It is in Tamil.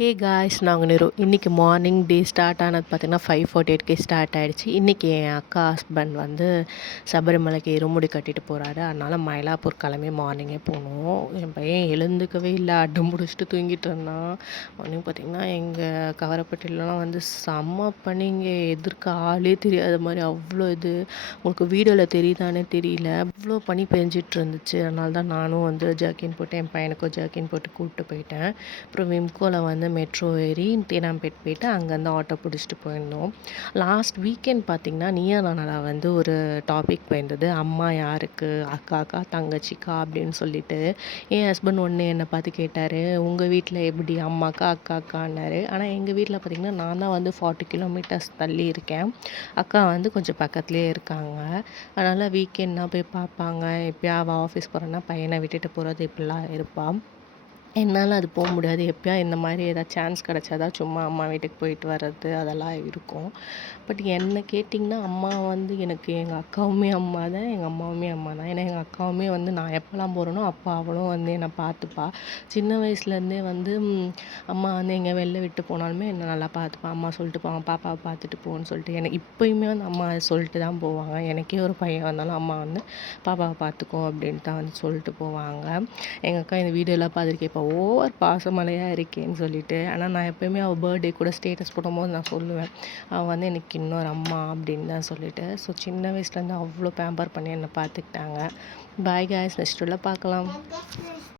ஹே காய்ஸ், நாங்கள் நிறு இன்றைக்கி மார்னிங் டே ஸ்டார்ட் ஆனது பார்த்திங்கன்னா 5:48க்கு ஸ்டார்ட் ஆகிடுச்சு. இன்றைக்கி என் அக்கா ஹஸ்பண்ட் வந்து சபரிமலைக்கு இருமுடி கட்டிட்டு போகிறாரு. அதனால் மயிலாப்பூர் கிளம்பி மார்னிங்கே போகணும். என் பையன் எழுந்துக்கவே இல்லை, அடம் பிடிச்சிட்டு தூங்கிட்டு இருந்தான். மார்னிங் பார்த்திங்கன்னா எங்கள் கவரப்பட்டிலலாம் வந்து செம்ம பண்ணி இங்கே எதிர்க்க ஆளே தெரியாத மாதிரி அவ்வளோ இது. உங்களுக்கு வீடியோவில் தெரியுதானே தெரியல, அவ்வளோ பனி பெஞ்சிட்டு இருந்துச்சு. அதனால தான் நானும் வந்து ஜர்க்கின் போட்டு என் பையனுக்கும் ஜர்க்கின் போட்டு கூப்பிட்டு போயிட்டேன். அப்புறம் விம்கோவில் வந்து மெட்ரோ ஏறி தேனாம்பேட் போயிட்டு அங்கேருந்து ஆட்டோ பிடிச்சிட்டு போயிருந்தோம். லாஸ்ட் வீக்கெண்ட் பார்த்திங்கன்னா நீயா நானா வந்து ஒரு டாபிக் போயிருந்தது, அம்மா யாருக்கு, அக்காக்கா தங்கச்சிக்கா அப்படின்னு சொல்லிட்டு. என் ஹஸ்பண்ட் ஒன்று என்னை பார்த்து கேட்டார், உங்கள் வீட்டில் எப்படி அம்மாக்கா அக்காக்கான்னாரு. ஆனால் எங்கள் வீட்டில் பார்த்திங்கன்னா நான் தான் வந்து 40 கிலோமீட்டர்ஸ் தள்ளி இருக்கேன், அக்கா வந்து கொஞ்சம் பக்கத்துலேயே இருக்காங்க. அதனால் வீக்கெண்ட்னா போய் பார்ப்பாங்க. எப்போயா அவள் ஆஃபீஸ் போகிறேன்னா பையனை விட்டுட்டு போகிறது இப்படிலாம் இருப்பாள். என்னால் அது போக முடியாது. எப்போயா இந்த மாதிரி ஏதாவது சான்ஸ் கிடச்சா தான் சும்மா அம்மா வீட்டுக்கு போயிட்டு வர்றது அதெல்லாம் இருக்கும். பட் என்ன கேட்டிங்கன்னா அம்மா வந்து எனக்கு எங்கள் அக்காவுமே அம்மா தான், எங்கள் அம்மாவுமே அம்மா தான். ஏன்னா எங்கள் அக்காவுமே வந்து நான் எப்போல்லாம் போகிறேனோ அப்போ அவளும் வந்து என்னை பார்த்துப்பா. சின்ன வயசுலேருந்தே வந்து அம்மா வந்து எங்கே வெளில விட்டு போனாலுமே என்னை நல்லா பார்த்துப்பா. அம்மா சொல்லிட்டு போவாங்க, பாப்பாவை பார்த்துட்டு போன்னு சொல்லிட்டு. எனக்கு இப்போயுமே வந்து அம்மா சொல்லிட்டு தான் போவாங்க. எனக்கே ஒரு பையன் வந்தாலும் அம்மா வந்து பாப்பாவை பார்த்துக்கோ அப்படின்ட்டு தான் வந்து சொல்லிட்டு போவாங்க. எங்கள் அக்கா இந்த வீடியோலாம் பார்த்துட்டு இப்போ ஓவர் பாசமலையாக இருக்கேன்னு சொல்லிட்டு. ஆனால் நான் எப்போயுமே அவள் பர்த்டே கூட ஸ்டேட்டஸ் போடும்போது நான் சொல்லுவேன், அவள் வந்து எனக்கு இன்னொரு அம்மா அப்படின்னு தான் சொல்லிட்டு. ஸோ சின்ன வயசுலேருந்து அவ்வளோ பேம்பர் பண்ணி என்னை பார்த்துக்கிட்டாங்க. பாய் காய்ஸ், நெக்ஸ்ட் உள்ள பார்க்கலாம்.